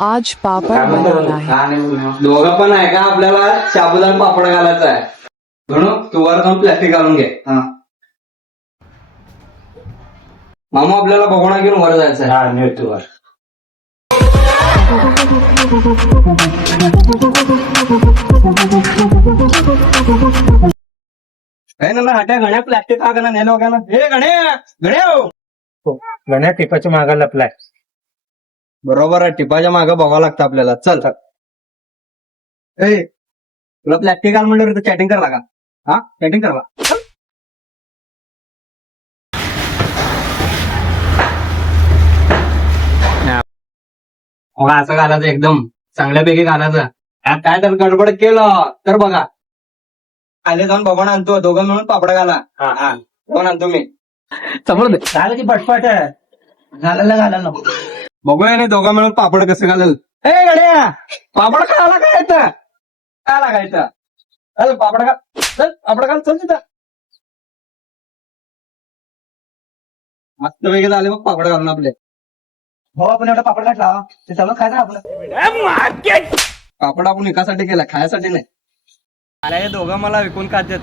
आज पापड काय म्हणतो? बनाना है। काय नाही बोलणार. दोघं पण आहे का आपल्याला साबुदाणा पापड घालायचा आहे म्हणून तू वर जाऊन प्लास्टिक घालून घे. मामा आपल्याला भगोणा घेऊन वर जायचं आहे. हा नेतो वर. काही ना हट्या गण्या प्लास्टिक का गणा नेलो का ना हे गण्या गण्या हो. गण्या टिपाच्या मागा लपलाय. बरोबर आहे टिपाच्या मागं बघावं लागतं आपल्याला. चल ए तुला प्लास्टिक घाल म्हणलं चॅटिंग करायला का? हा चॅटिंग करायला मग असं घालायचं एकदम चांगल्यापैकी घालायचं. यात काय तर गडबड केलं तर बघा आले जाऊन बघून आणतो दोघं मिळून पापड घाला. हा बघून आणतो मी. समोर झालं की पटपट घालायला बघूया नाही दोघं मिळून पापड कसं घालेल. ए गड्या पापड खायला काय येतं काय लागायचं. चल पापड घाल चल पापड घाल चल तिथं. मस्त वेगळे झाले मग पापड घालून आपले. हो आपण एवढा पापड घातला ते सगळं खायचं आपलं. पापड आपण एकासाठी केला खायसाठी नाही. अरे हे दोघं मला विकून खातात.